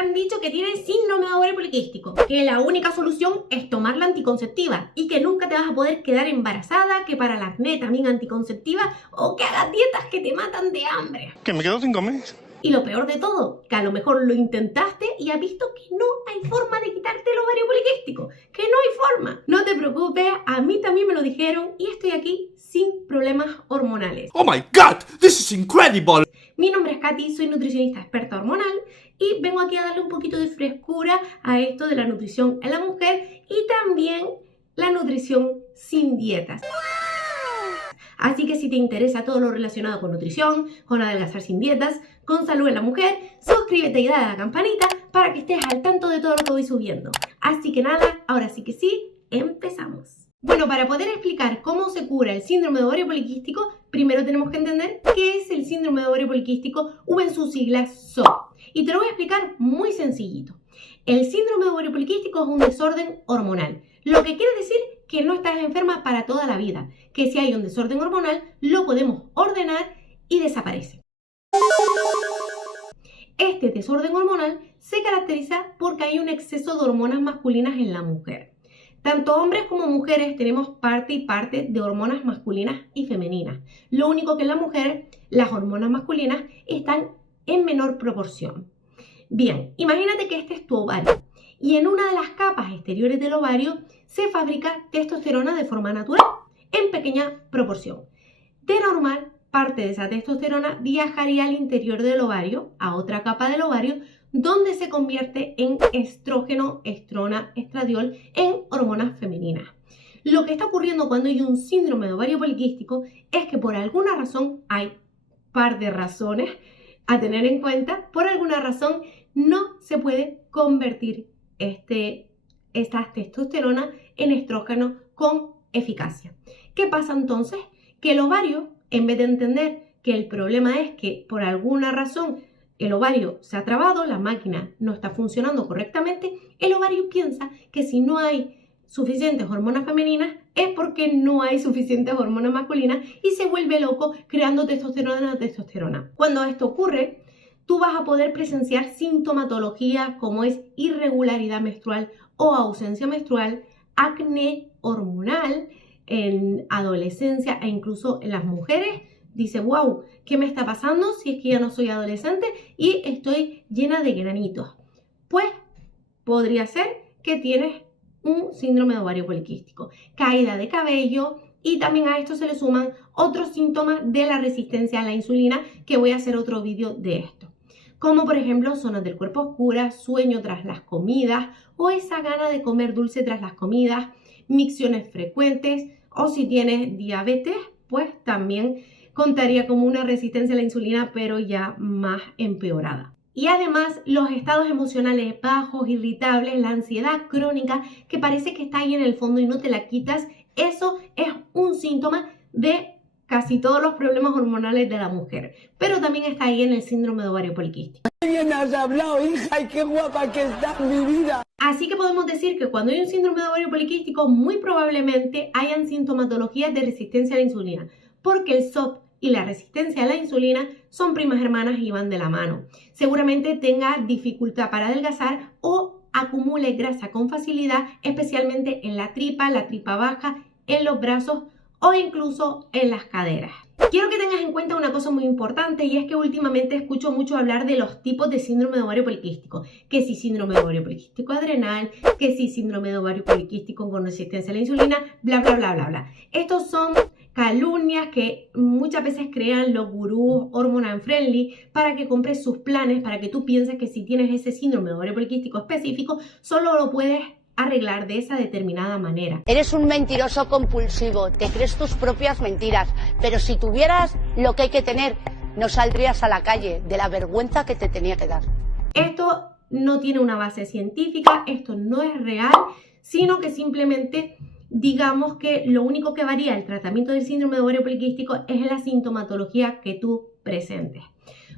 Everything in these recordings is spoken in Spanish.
han dicho que tienes síndrome de ovario poliquístico, que la única solución es tomar la anticonceptiva y que nunca te vas a poder quedar embarazada, que para el acné también anticonceptiva o que hagas dietas que te matan de hambre. ¿Que me quedo sin comer? Y lo peor de todo, que a lo mejor lo intentaste y has visto que no hay forma de quitarte el ovario poliquístico, que no hay forma. No te preocupes, a mí también me lo dijeron y estoy aquí sin problemas hormonales. Oh my God, this is incredible! Mi nombre es Katy, soy nutricionista experta hormonal y vengo aquí a darle un poquito de frescura a esto de la nutrición en la mujer y también la nutrición sin dietas. Así que si te interesa todo lo relacionado con nutrición, con adelgazar sin dietas, con salud en la mujer, suscríbete y dale a la campanita para que estés al tanto de todo lo que voy subiendo. Así que nada, ahora sí que sí, empezamos. Bueno, para poder explicar cómo se cura el síndrome de ovario poliquístico, primero tenemos que entender qué es el síndrome de ovario poliquístico o en sus siglas SOP. Y te lo voy a explicar muy sencillito. El síndrome de ovario poliquístico es un desorden hormonal, lo que quiere decir que no estás enferma para toda la vida, que si hay un desorden hormonal lo podemos ordenar y desaparece. Este desorden hormonal se caracteriza porque hay un exceso de hormonas masculinas en la mujer. Tanto hombres como mujeres tenemos parte y parte de hormonas masculinas y femeninas. Lo único que en la mujer las hormonas masculinas están en menor proporción. Bien, imagínate que este es tu ovario y en una de las capas exteriores del ovario se fabrica testosterona de forma natural, en pequeña proporción. De normal, parte de esa testosterona viajaría al interior del ovario, a otra capa del ovario, donde se convierte en estrógeno, estrona, estradiol, en hormonas femeninas. Lo que está ocurriendo cuando hay un síndrome de ovario poliquístico es que por alguna razón, hay par de razones a tener en cuenta, por alguna razón no se puede convertir esta testosterona en estrógeno con eficacia. ¿Qué pasa entonces? Que el ovario, en vez de entender que el problema es que por alguna razón el ovario se ha trabado, la máquina no está funcionando correctamente, el ovario piensa que si no hay suficientes hormonas femeninas es porque no hay suficientes hormonas masculinas y se vuelve loco creando testosterona. Cuando esto ocurre, tú vas a poder presenciar sintomatología como es irregularidad menstrual o ausencia menstrual, acné hormonal en adolescencia e incluso en las mujeres. Dice, wow, ¿qué me está pasando si es que ya no soy adolescente y estoy llena de granitos? Pues podría ser que tienes un síndrome de ovario poliquístico, caída de cabello y también a esto se le suman otros síntomas de la resistencia a la insulina que voy a hacer otro vídeo de esto. Como por ejemplo zonas del cuerpo oscuras, sueño tras las comidas o esa gana de comer dulce tras las comidas, micciones frecuentes o si tienes diabetes, pues también contaría como una resistencia a la insulina pero ya más empeorada. Y además los estados emocionales bajos, irritables, la ansiedad crónica que parece que está ahí en el fondo y no te la quitas, eso es un síntoma de casi todos los problemas hormonales de la mujer, pero también está ahí en el síndrome de ovario poliquístico. ¡Qué bien has hablado, hija! ¡Y qué guapa que estás, mi vida! Así que podemos decir que cuando hay un síndrome de ovario poliquístico, muy probablemente hayan sintomatologías de resistencia a la insulina, porque el SOP y la resistencia a la insulina son primas hermanas y van de la mano. Seguramente tenga dificultad para adelgazar o acumule grasa con facilidad, especialmente en la tripa baja, en los brazos o incluso en las caderas. Quiero que tengas en cuenta una cosa muy importante y es que últimamente escucho mucho hablar de los tipos de síndrome de ovario poliquístico, que si síndrome de ovario poliquístico adrenal, que si síndrome de ovario poliquístico con resistencia a la insulina, bla bla bla bla bla. Estos son calumnias que muchas veces crean los gurús hormonal friendly para que compres sus planes, para que tú pienses que si tienes ese síndrome de ovario poliquístico específico, solo lo puedes arreglar de esa determinada manera. Eres un mentiroso compulsivo, te crees tus propias mentiras, pero si tuvieras lo que hay que tener, no saldrías a la calle de la vergüenza que te tenía que dar. Esto no tiene una base científica, esto no es real, sino que simplemente digamos que lo único que varía el tratamiento del síndrome de ovario poliquístico es la sintomatología que tú presentes.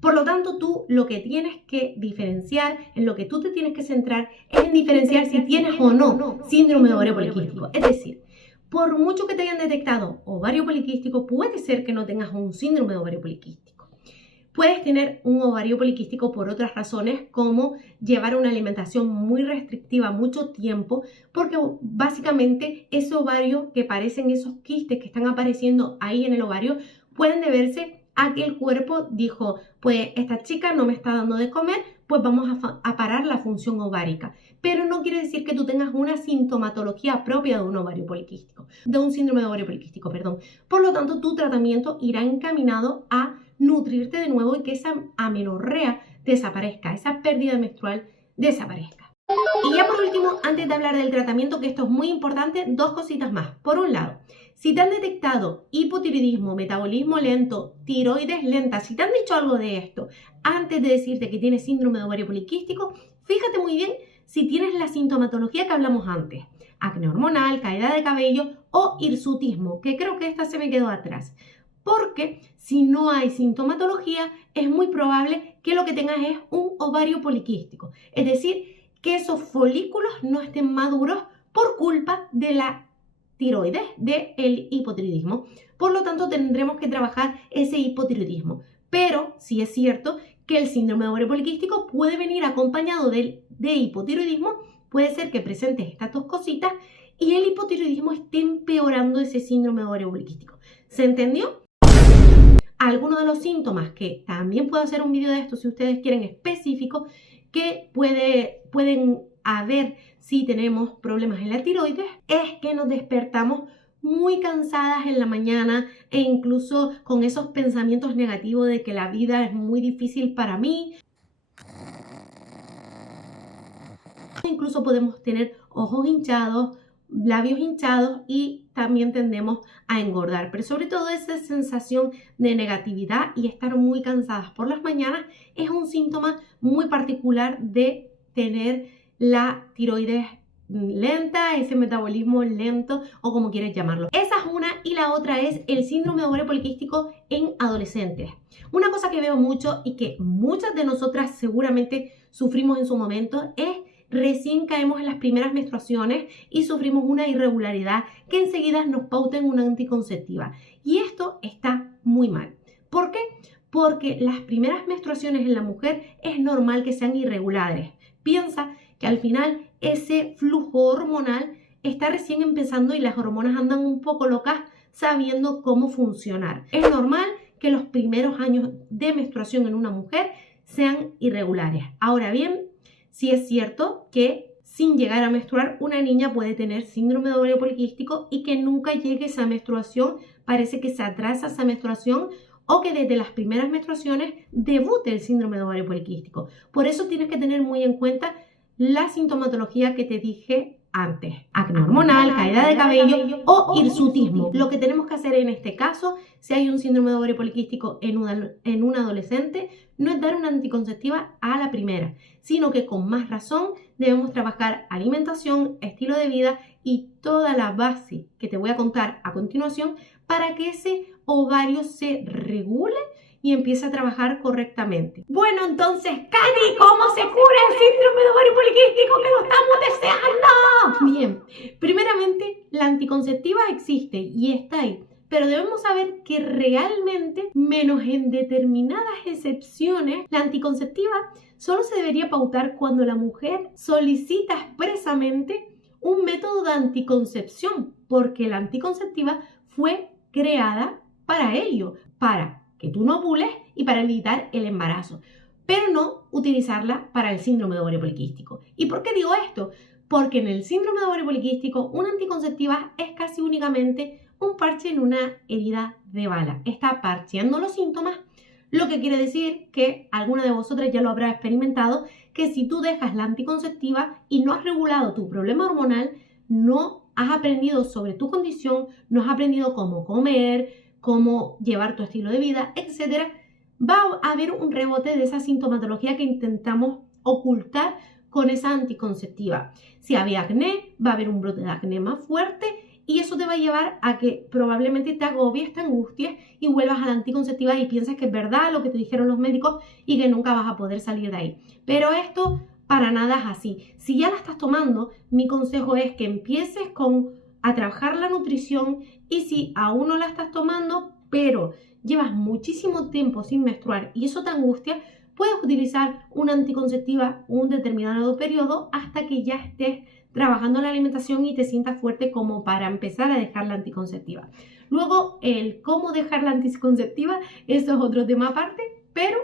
Por lo tanto, tú lo que tienes que diferenciar, en lo que tú te tienes que centrar, es en diferenciar si tienes o no síndrome de ovario poliquístico. Es decir, por mucho que te hayan detectado ovario poliquístico, puede ser que no tengas un síndrome de ovario poliquístico. Puedes tener un ovario poliquístico por otras razones, como llevar una alimentación muy restrictiva mucho tiempo, porque básicamente ese ovario que parecen esos quistes que están apareciendo ahí en el ovario pueden deberse a que el cuerpo dijo, pues esta chica no me está dando de comer, pues vamos a parar la función ovárica. Pero no quiere decir que tú tengas una sintomatología propia de un ovario poliquístico, de un síndrome de ovario poliquístico, perdón. Por lo tanto, tu tratamiento irá encaminado a nutrirte de nuevo y que esa amenorrea desaparezca, esa pérdida menstrual desaparezca. Y ya por último, antes de hablar del tratamiento, que esto es muy importante, dos cositas más. Por un lado, si te han detectado hipotiroidismo, metabolismo lento, tiroides lenta, si te han dicho algo de esto antes de decirte que tienes síndrome de ovario poliquístico, fíjate muy bien si tienes la sintomatología que hablamos antes, acné hormonal, caída de cabello o hirsutismo, que creo que esta se me quedó atrás. Porque si no hay sintomatología, es muy probable que lo que tengas es un ovario poliquístico. Es decir, que esos folículos no estén maduros por culpa de la tiroides, del hipotiroidismo. Por lo tanto, tendremos que trabajar ese hipotiroidismo. Pero sí es cierto que el síndrome de ovario poliquístico puede venir acompañado de hipotiroidismo. Puede ser que presentes estas dos cositas y el hipotiroidismo esté empeorando ese síndrome de ovario poliquístico. ¿Se entendió? Algunos de los síntomas, que también puedo hacer un vídeo de esto si ustedes quieren específico, que pueden haber si tenemos problemas en la tiroides, es que nos despertamos muy cansadas en la mañana e incluso con esos pensamientos negativos de que la vida es muy difícil para mí. Incluso podemos tener ojos hinchados, labios hinchados y también tendemos a engordar, pero sobre todo esa sensación de negatividad y estar muy cansadas por las mañanas es un síntoma muy particular de tener la tiroides lenta, ese metabolismo lento o como quieres llamarlo. Esa es una, y la otra es el síndrome de ovario poliquístico en adolescentes. Una cosa que veo mucho y que muchas de nosotras seguramente sufrimos en su momento es recién caemos en las primeras menstruaciones y sufrimos una irregularidad que enseguida nos pauta en una anticonceptiva. Y esto está muy mal. ¿Por qué? Porque las primeras menstruaciones en la mujer es normal que sean irregulares. Piensa que al final ese flujo hormonal está recién empezando y las hormonas andan un poco locas sabiendo cómo funcionar. Es normal que los primeros años de menstruación en una mujer sean irregulares. Ahora bien, sí es cierto que sin llegar a menstruar una niña puede tener síndrome de ovario poliquístico y que nunca llegue esa menstruación, parece que se atrasa esa menstruación o que desde las primeras menstruaciones debute el síndrome de ovario poliquístico. Por eso tienes que tener muy en cuenta la sintomatología que te dije antes, acné hormonal, caída de cabello o hirsutismo. Lo que tenemos que hacer en este caso, si hay un síndrome de ovario poliquístico en un adolescente, no es dar una anticonceptiva a la primera, sino que con más razón debemos trabajar alimentación, estilo de vida y toda la base que te voy a contar a continuación para que ese ovario se regule y empiece a trabajar correctamente. Bueno, entonces, Katy, ¿cómo se cura el síndrome de ovario poliquístico que lo estamos deseando? Bien, primeramente, la anticonceptiva existe y está ahí, pero debemos saber que realmente, menos en determinadas excepciones, la anticonceptiva solo se debería pautar cuando la mujer solicita expresamente un método de anticoncepción, porque la anticonceptiva fue creada para ello, para que tú no ovules y para evitar el embarazo, pero no utilizarla para el síndrome de ovario poliquístico. ¿Y por qué digo esto? Porque en el síndrome de ovario poliquístico una anticonceptiva es casi únicamente un parche en una herida de bala. Está parcheando los síntomas, lo que quiere decir que alguna de vosotras ya lo habrá experimentado, que si tú dejas la anticonceptiva y no has regulado tu problema hormonal, no has aprendido sobre tu condición, no has aprendido cómo comer, cómo llevar tu estilo de vida, etc., va a haber un rebote de esa sintomatología que intentamos ocultar con esa anticonceptiva. Si había acné, va a haber un brote de acné más fuerte y eso te va a llevar a que probablemente te agobies, te angusties y vuelvas a la anticonceptiva y piensas que es verdad lo que te dijeron los médicos y que nunca vas a poder salir de ahí. Pero esto para nada es así. Si ya la estás tomando, mi consejo es que empieces a trabajar la nutrición y si aún no la estás tomando, pero llevas muchísimo tiempo sin menstruar y eso te angustia, puedes utilizar una anticonceptiva un determinado periodo hasta que ya estés trabajando la alimentación y te sientas fuerte como para empezar a dejar la anticonceptiva. Luego, el cómo dejar la anticonceptiva, eso es otro tema aparte, pero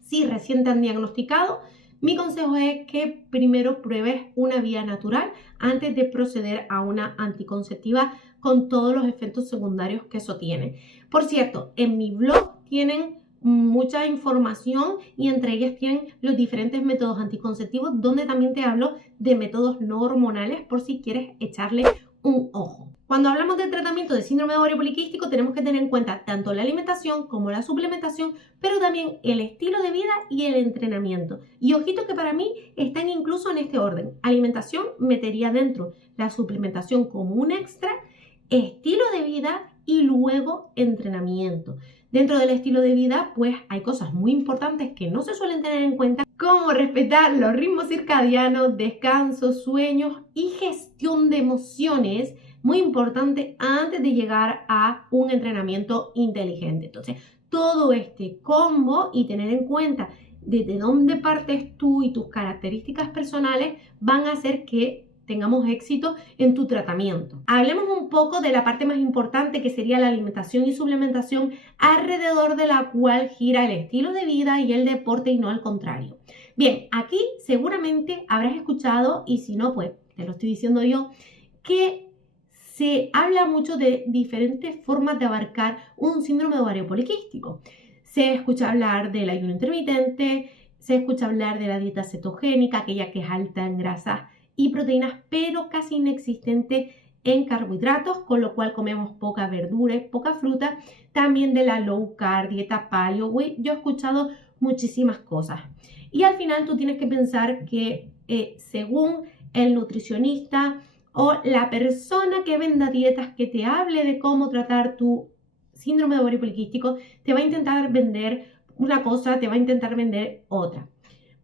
si recién te han diagnosticado, mi consejo es que primero pruebes una vía natural antes de proceder a una anticonceptiva con todos los efectos secundarios que eso tiene. Por cierto, en mi blog tienen mucha información y entre ellas tienen los diferentes métodos anticonceptivos donde también te hablo de métodos no hormonales por si quieres echarle un ojo. Cuando hablamos del tratamiento de síndrome de ovario poliquístico tenemos que tener en cuenta tanto la alimentación como la suplementación, pero también el estilo de vida y el entrenamiento. Y ojito que para mí están incluso en este orden. Alimentación metería dentro la suplementación como un extra, estilo de vida y luego entrenamiento. Dentro del estilo de vida, pues hay cosas muy importantes que no se suelen tener en cuenta, como respetar los ritmos circadianos, descanso, sueños y gestión de emociones, muy importante antes de llegar a un entrenamiento inteligente. Entonces, todo este combo y tener en cuenta desde dónde partes tú y tus características personales van a hacer que tengamos éxito en tu tratamiento. Hablemos un poco de la parte más importante que sería la alimentación y suplementación alrededor de la cual gira el estilo de vida y el deporte y no al contrario. Bien, aquí seguramente habrás escuchado y si no, pues te lo estoy diciendo yo, que se habla mucho de diferentes formas de abarcar un síndrome de ovario poliquístico. Se escucha hablar del ayuno intermitente, se escucha hablar de la dieta cetogénica, aquella que es alta en grasas y proteínas, pero casi inexistente en carbohidratos, con lo cual comemos poca verdura y poca fruta. También de la low carb, dieta paleo, yo he escuchado muchísimas cosas. Y al final tú tienes que pensar que según el nutricionista o la persona que venda dietas que te hable de cómo tratar tu síndrome de ovario poliquístico, te va a intentar vender una cosa, te va a intentar vender otra.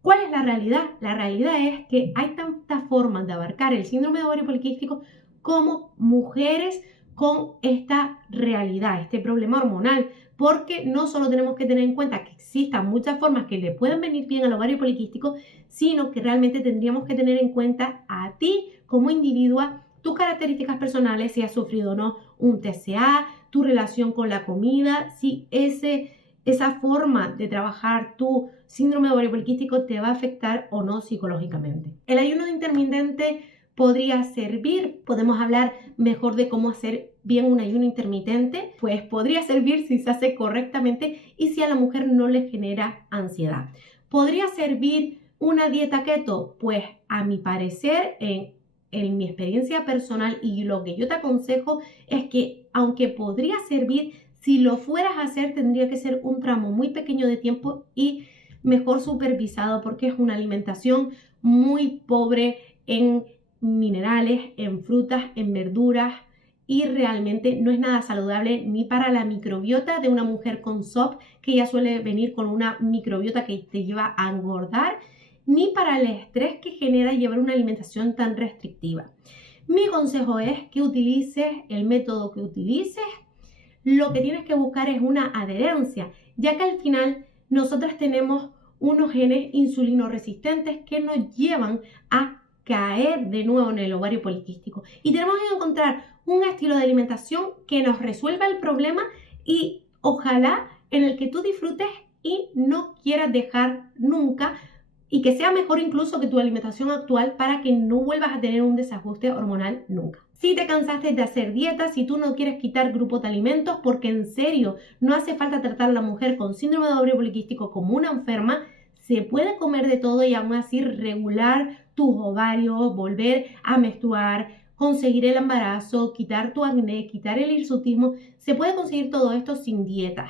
¿Cuál es la realidad? La realidad es que hay tantas formas de abarcar el síndrome de ovario poliquístico como mujeres con esta realidad, este problema hormonal, porque no solo tenemos que tener en cuenta que existan muchas formas que le pueden venir bien al ovario poliquístico, sino que realmente tendríamos que tener en cuenta a ti como individua, tus características personales, si has sufrido o no un TCA, tu relación con la comida, si esa forma de trabajar tu síndrome de ovario poliquístico te va a afectar o no psicológicamente. El ayuno intermitente podría servir, podemos hablar mejor de cómo hacer bien un ayuno intermitente, pues podría servir si se hace correctamente y si a la mujer no le genera ansiedad. ¿Podría servir una dieta keto? Pues a mi parecer, en mi experiencia personal y lo que yo te aconsejo es que aunque podría servir, si lo fueras a hacer tendría que ser un tramo muy pequeño de tiempo y mejor supervisado porque es una alimentación muy pobre en minerales, en frutas, en verduras y realmente no es nada saludable ni para la microbiota de una mujer con SOP que ya suele venir con una microbiota que te lleva a engordar, ni para el estrés que genera llevar una alimentación tan restrictiva. Mi consejo es que utilices el método que utilices. Lo que tienes que buscar es una adherencia, ya que al final nosotras tenemos unos genes insulinoresistentes que nos llevan a caer de nuevo en el ovario poliquístico. Y tenemos que encontrar un estilo de alimentación que nos resuelva el problema y ojalá en el que tú disfrutes y no quieras dejar nunca y que sea mejor incluso que tu alimentación actual para que no vuelvas a tener un desajuste hormonal nunca. Si te cansaste de hacer dietas, si tú no quieres quitar grupos de alimentos, porque en serio no hace falta tratar a la mujer con síndrome de ovario poliquístico como una enferma, se puede comer de todo y aún así regular tus ovarios, volver a menstruar, conseguir el embarazo, quitar tu acné, quitar el hirsutismo. Se puede conseguir todo esto sin dietas.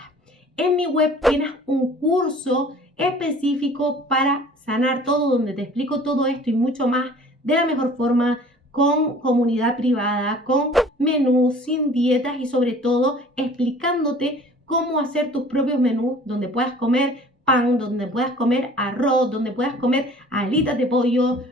En mi web tienes un curso específico para sanar todo, donde te explico todo esto y mucho más de la mejor forma, con comunidad privada, con menús, sin dietas y sobre todo explicándote cómo hacer tus propios menús donde puedas comer pan, donde puedas comer arroz, donde puedas comer alitas de pollo,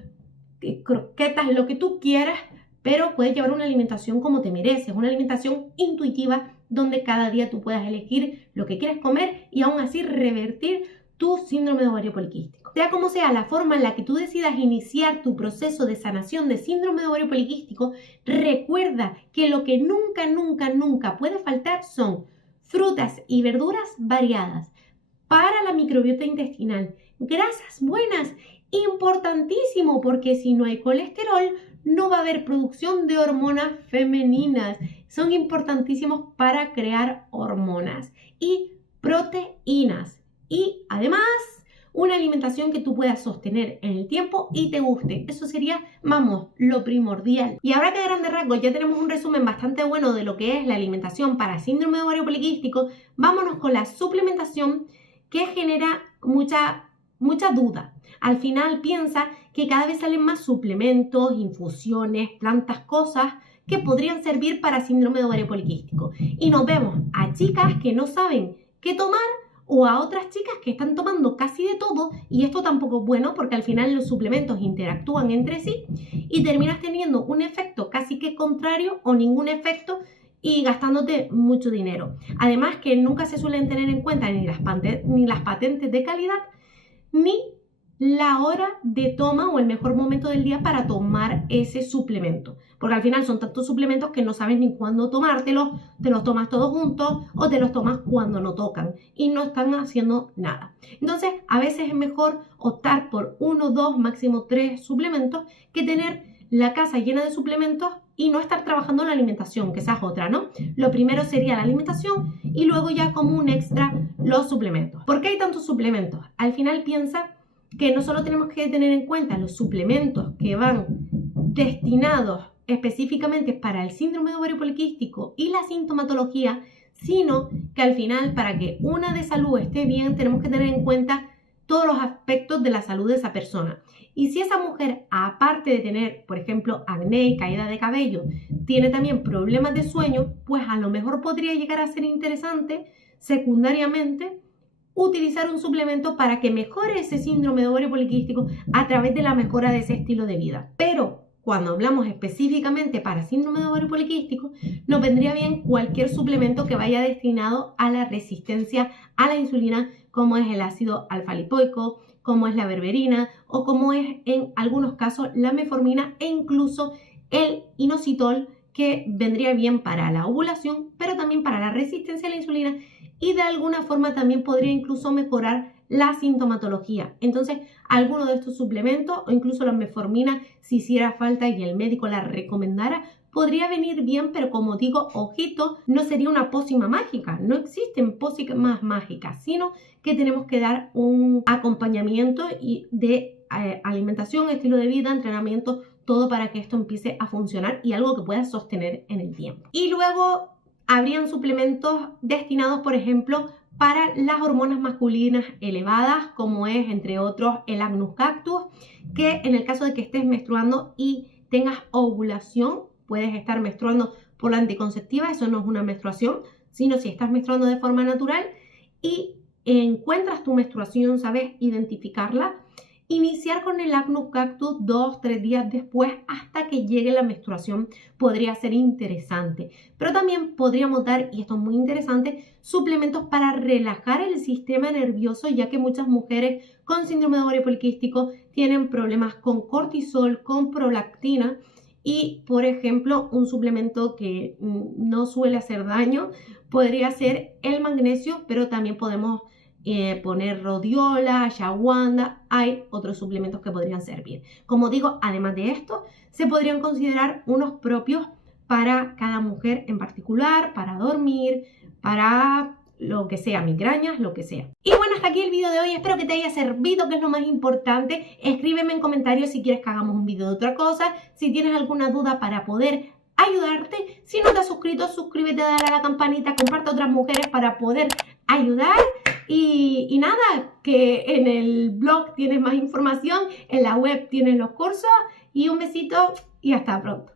croquetas, lo que tú quieras, pero puedes llevar una alimentación como te mereces, una alimentación intuitiva donde cada día tú puedas elegir lo que quieres comer y aún así revertir tu síndrome de ovario poliquístico. Sea como sea la forma en la que tú decidas iniciar tu proceso de sanación de síndrome de ovario poliquístico, recuerda que lo que nunca puede faltar son frutas y verduras variadas para la microbiota intestinal, grasas buenas, importantísimo, porque si no hay colesterol no va a haber producción de hormonas femeninas, son importantísimos para crear hormonas, y proteínas, y además una alimentación que tú puedas sostener en el tiempo y te guste. Eso sería, vamos, lo primordial. Y ahora que a grandes rasgos ya tenemos un resumen bastante bueno de lo que es la alimentación para síndrome de ovario poliquístico, vámonos con la suplementación, que genera mucha duda. Al final piensa que cada vez salen más suplementos, infusiones, plantas, cosas que podrían servir para síndrome de ovario poliquístico. Y nos vemos a chicas que no saben qué tomar, o a otras chicas que están tomando casi de todo, y esto tampoco es bueno porque al final los suplementos interactúan entre sí y terminas teniendo un efecto casi que contrario o ningún efecto y gastándote mucho dinero. Además que nunca se suelen tener en cuenta ni las patentes de calidad ni la hora de toma o el mejor momento del día para tomar ese suplemento, porque al final son tantos suplementos que no sabes ni cuándo tomártelos, te los tomas todos juntos o te los tomas cuando no tocan y no están haciendo nada. Entonces a veces es mejor optar por 1, 2, máximo 3 suplementos que tener la casa llena de suplementos y no estar trabajando en la alimentación, que esa es otra, ¿no? Lo primero sería la alimentación y luego ya como un extra los suplementos. ¿Por qué hay tantos suplementos? Al final piensa que no solo tenemos que tener en cuenta los suplementos que van destinados específicamente para el síndrome de ovario poliquístico y la sintomatología, sino que al final, para que una de salud esté bien, tenemos que tener en cuenta todos los aspectos de la salud de esa persona. Y si esa mujer, aparte de tener, por ejemplo, acné y caída de cabello, tiene también problemas de sueño, pues a lo mejor podría llegar a ser interesante secundariamente utilizar un suplemento para que mejore ese síndrome de ovario poliquístico a través de la mejora de ese estilo de vida. Pero cuando hablamos específicamente para síndrome de ovario poliquístico, nos vendría bien cualquier suplemento que vaya destinado a la resistencia a la insulina, como es el ácido alfa-lipoico, como es la berberina o como es en algunos casos la metformina e incluso el inositol, que vendría bien para la ovulación, pero también para la resistencia a la insulina y de alguna forma también podría incluso mejorar la sintomatología. Entonces, alguno de estos suplementos o incluso la metformina, si hiciera falta y el médico la recomendara, podría venir bien, pero como digo, ojito, no sería una pócima mágica. No existen pócimas mágicas, sino que tenemos que dar un acompañamiento de alimentación, estilo de vida, entrenamiento, todo para que esto empiece a funcionar y algo que pueda sostener en el tiempo. Y luego habrían suplementos destinados, por ejemplo, para las hormonas masculinas elevadas, como es, entre otros, el Agnus cactus, que en el caso de que estés menstruando y tengas ovulación, puedes estar menstruando por la anticonceptiva, eso no es una menstruación, sino si estás menstruando de forma natural y encuentras tu menstruación, sabes identificarla, iniciar con el Agnus cactus 2-3 días después hasta que llegue la menstruación podría ser interesante. Pero también podríamos dar, y esto es muy interesante, suplementos para relajar el sistema nervioso, ya que muchas mujeres con síndrome de ovario poliquístico tienen problemas con cortisol, con prolactina, y por ejemplo un suplemento que no suele hacer daño podría ser el magnesio, pero también podemos poner rodiola, ashwagandha, hay otros suplementos que podrían servir. Como digo, además de esto, se podrían considerar unos propios para cada mujer en particular, para dormir, para lo que sea, migrañas, lo que sea. Y bueno, hasta aquí el video de hoy. Espero que te haya servido, que es lo más importante. Escríbeme en comentarios si quieres que hagamos un video de otra cosa, si tienes alguna duda para poder ayudarte. Si no te has suscrito, suscríbete, dale a la campanita, comparte a otras mujeres para poder ayudar. Y nada, que en el blog tienes más información, en la web tienes los cursos, y un besito y hasta pronto.